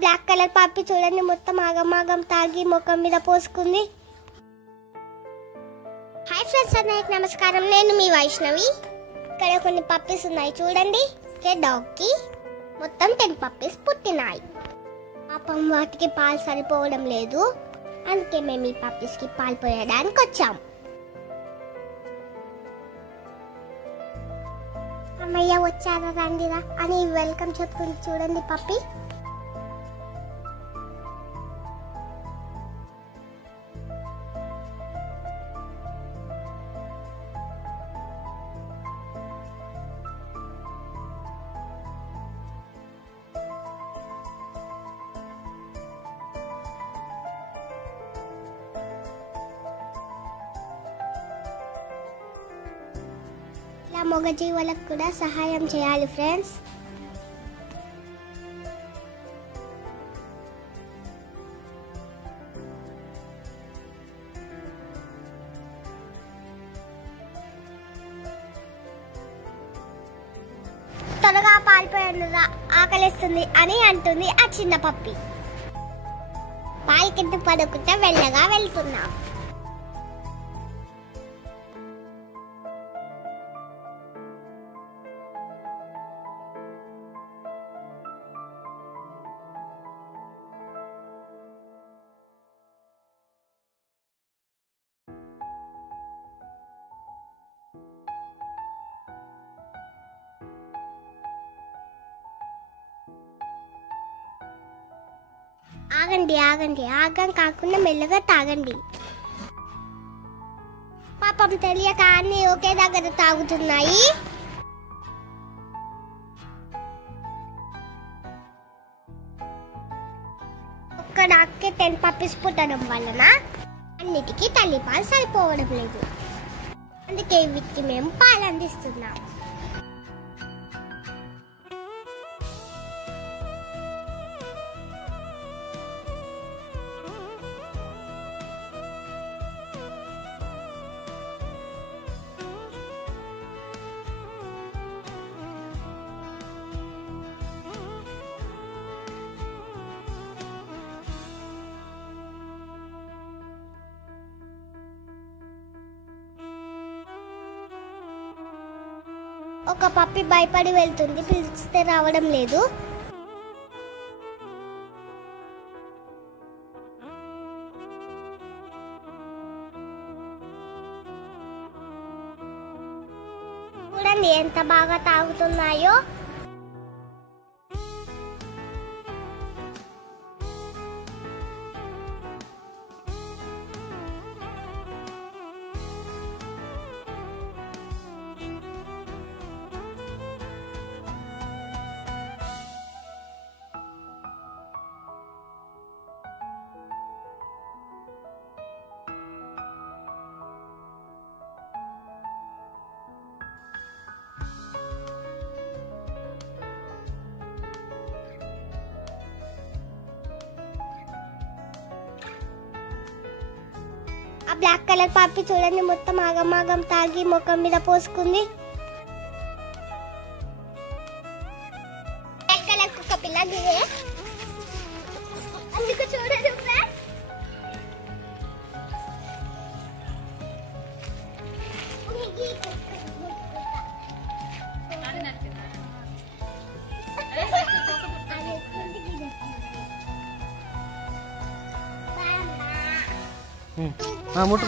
Black colour పప్పి చూడండి మొత్తం ఆగమాగం తాగి ముఖం మీద పోసుకుంది. హాయ్ ఫ్రెండ్స్, అందరికి నమస్కారం. నేను మీ వైష్ణవి. ఇక్కడ కొన్ని పప్పీస్ ఉన్నాయి చూడండి. డాగ్ కి మొత్తం 10 పప్పీస్ పుట్టినాయి. పాపం వాటికి పాలు సరిపోవడం లేదు, అందుకే మేము ఈ పప్పీస్ కి పాలు పోయడానికి వచ్చాం. అమ్మయ్య వచ్చారా రండిరా అని వెల్కమ్ చెప్పుకుంది చూడండి పప్పి. మొగ జీవులకు కూడా సహాయం చేయాలి ఫ్రెండ్స్. త్వరగా పాలిపోయానురా, ఆకలిస్తుంది అని అంటుంది ఆ చిన్న పప్పి. పాలు కింద పడుకుంటే వెళ్ళగా వెళ్తున్నాం. ఆగండి ఆగండి, ఆగం కాకుండా మెల్లగా తాగండి. పాపం తెలియక అన్ని ఒకే దగ్గర తాగుతున్నాయి. ఒక్క డాక్కే 10 పప్పీస్ పుట్టడం వలన అన్నిటికీ తల్లిపాలు సరిపోవడం లేదు, అందుకే వీటికి మేము పాలు అందిస్తున్నాం. ఒక పప్పి భయపడి వెళ్తుంది, పిలిస్తే రావడం లేదు. చూడండి ఎంత బాగా తాగుతున్నాయో. ఆ బ్లాక్ కలర్ పప్పి చూడండి మొత్తం ఆగమాగం తాగి ముఖం మీద పోసుకుంది. బ్లాక్ కలర్ కుక్క పిల్ల అందుకు చూడండి ముట్టు